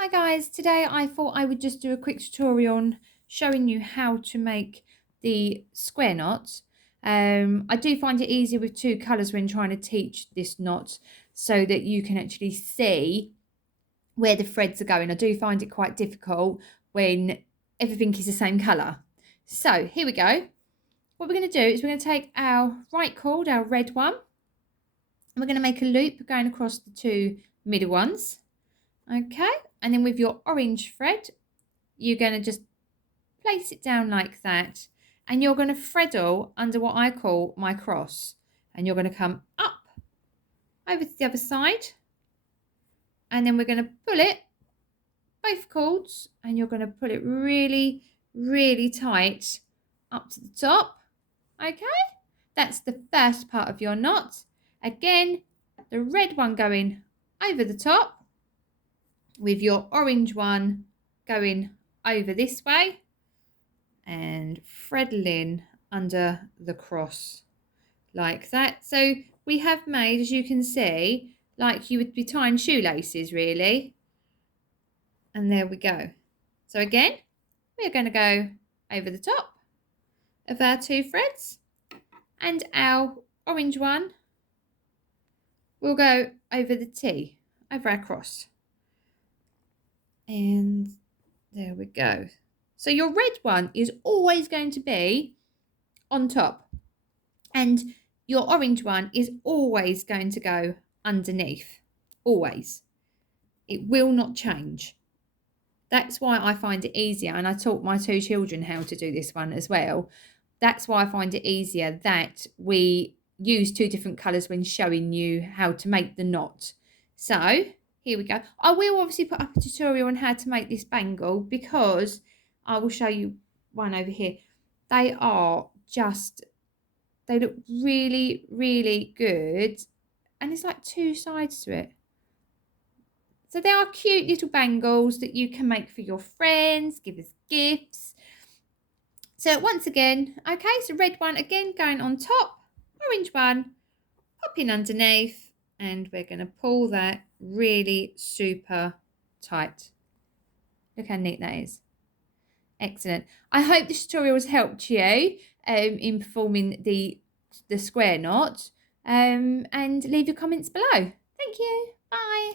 Hi guys, today I thought I would just do a quick tutorial on showing you how to make the square knot. I do find it easier with two colours when trying to teach this knot so that you can actually see where the threads are going. I do find it quite difficult when everything is the same colour. So here we go. What we're going to do is we're going to take our right cord, our red one, and we're going to make a loop going across the two middle ones. Okay, and then with your orange thread, you're going to just place it down like that, and you're going to threadle under what I call my cross, and you're going to come up over to the other side, and then we're going to pull it, both cords, and you're going to pull it really, really tight up to the top. Okay, that's the first part of your knot. Again, the red one going over the top, with your orange one going over this way and threading under the cross like that. So we have made, as you can see, like you would be tying shoelaces really. And there we go. So again, we're going to go over the top of our two threads, and our orange one will go over the T, over our cross. And there we go. So your red one is always going to be on top, and your orange one is always going to go underneath. Always. It will not change. That's why I find it easier, and I taught my two children how to do this one as well. That's why I find it easier that we use two different colours when showing you how to make the knot. So here we go. I will obviously put up a tutorial on how to make this bangle, because I will show you one over here. They look really, really good. And there's like two sides to it. So they are cute little bangles that you can make for your friends, give as gifts. So once again, okay, so red one again going on top, orange one popping underneath, and we're going to pull that really super tight. Look how neat that is. Excellent. I hope this tutorial has helped you in performing the square knot, and leave your comments below. Thank you. Bye.